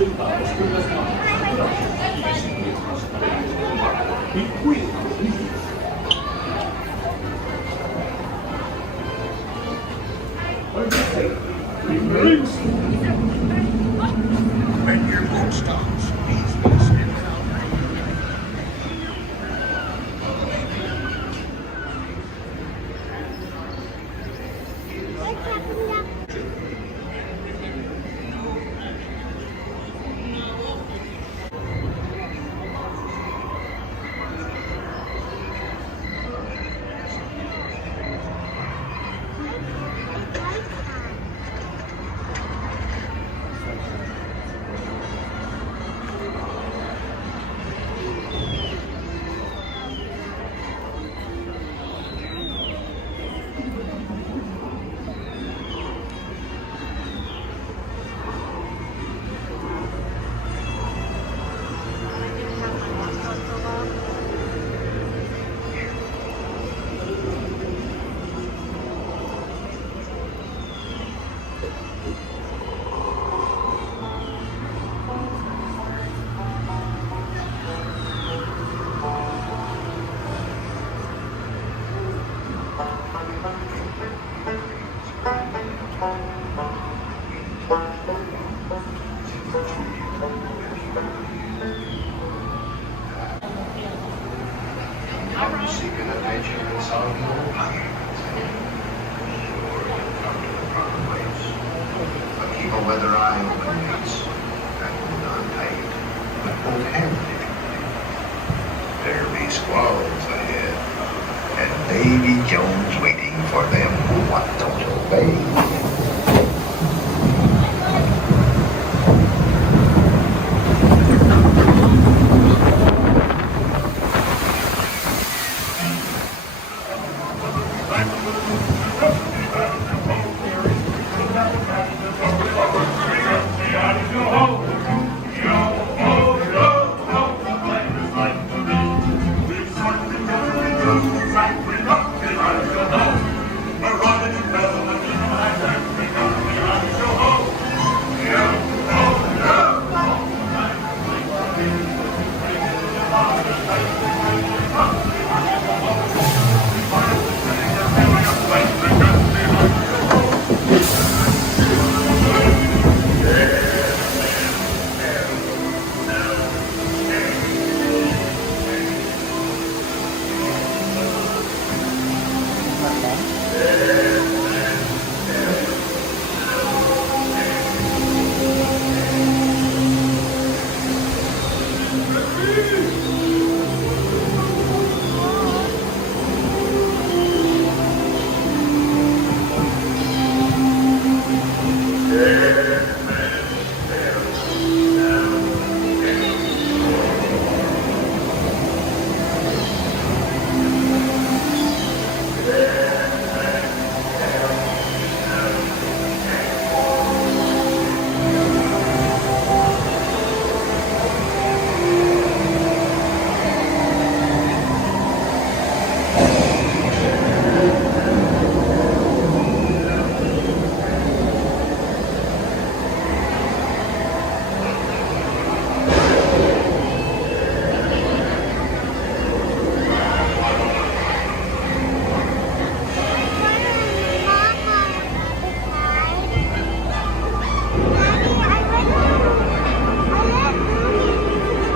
presentamos con las manos frágiles y piezas de tomar y cuida a los niños. When your boat stops, please be still. Seeking adventure and solving all problems. Sure, you'll come to the proper place. But keep a weather eye open, mates. That will not tight, but won't handle it. There'll be squalls ahead, and Baby Jones waiting for them. What don't you obey?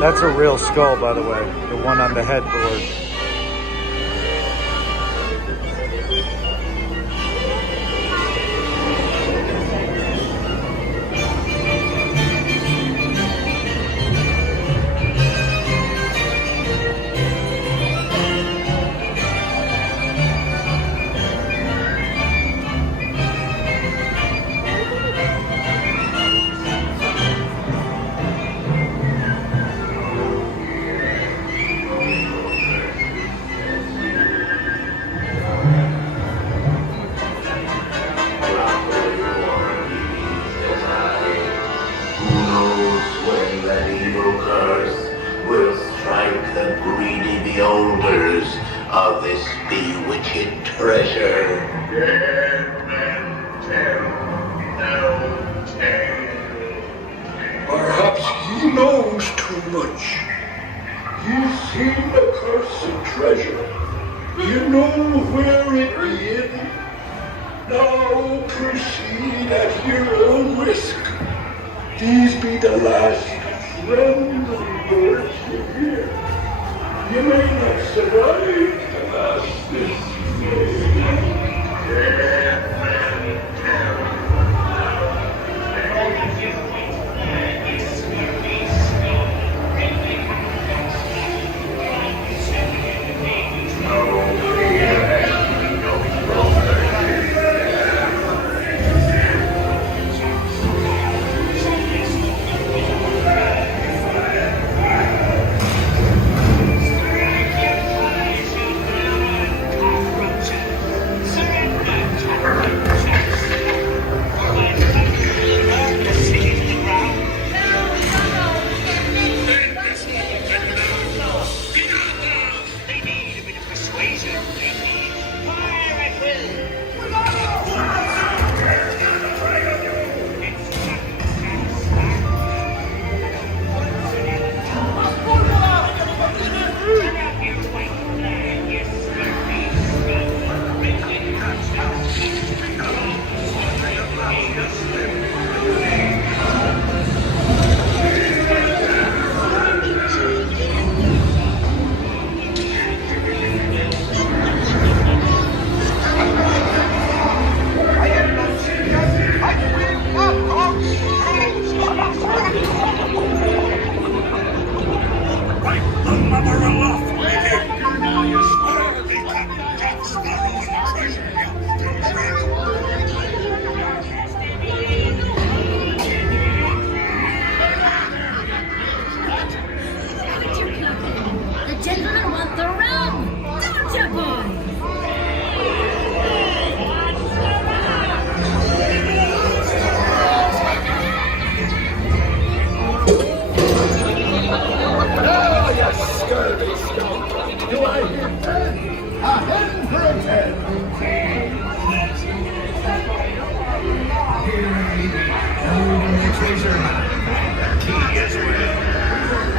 That's a real skull, by the way, the one on the headboard. Beholders of this bewitched treasure. Dead men tell no tale. Perhaps proceed at your own risk. These be the last friendly words you hear. You may not survive the last this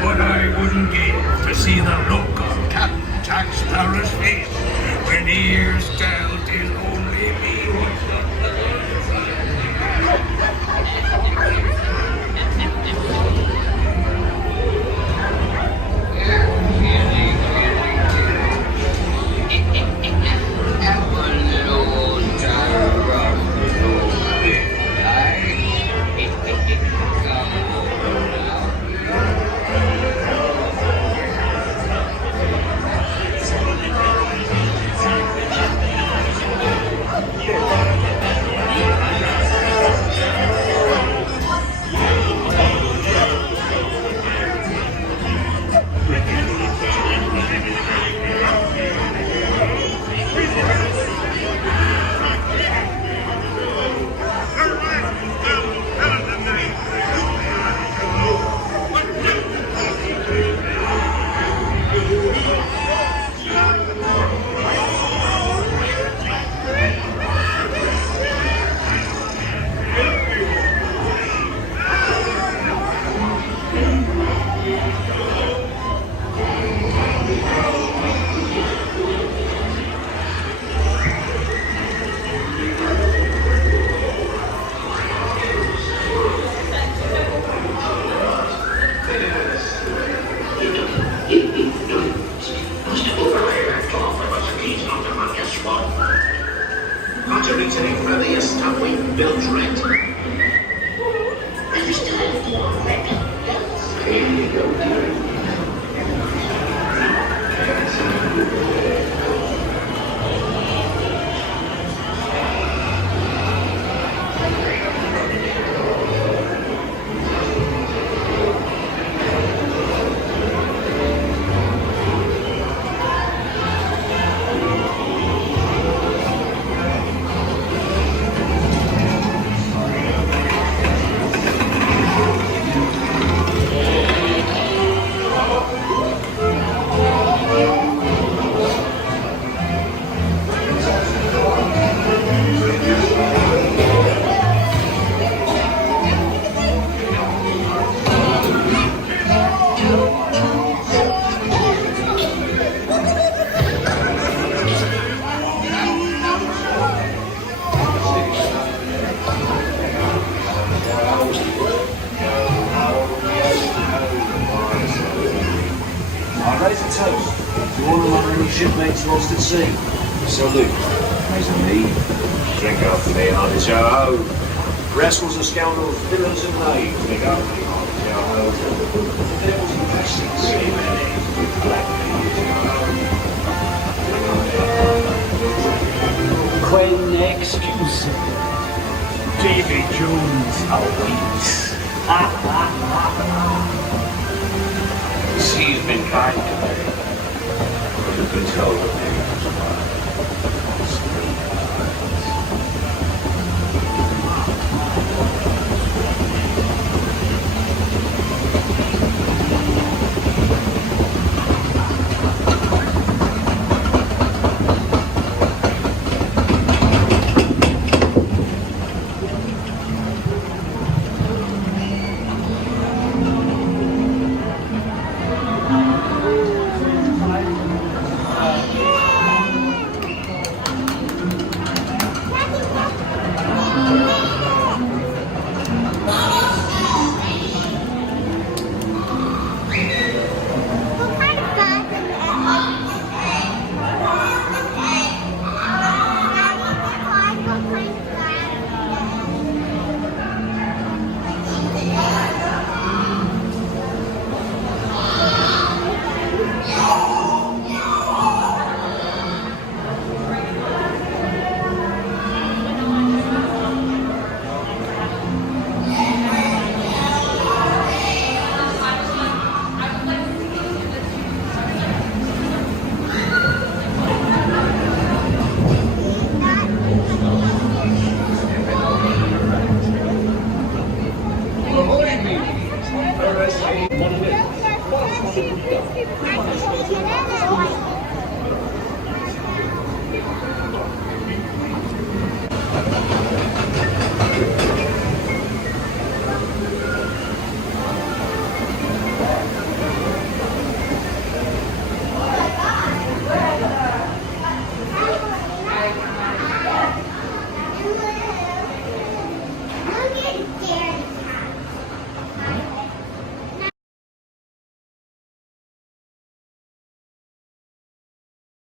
But I wouldn't give to see the look on Captain Jack Sparrow's face when he hears tell 'tis only me. Not a returning for the stuff we built right. There's time for weapons. Here you go, dear. shipmates lost at sea. Salute. Mes amis. Drink after me, hearty ho. Rascals and scoundrels, villains and knaves. Drink after me, hearty ho. The devil's investing sea many. Black When excuse Davy Jones awaits. The sea's been kind to me. But you can tell the names of What is it?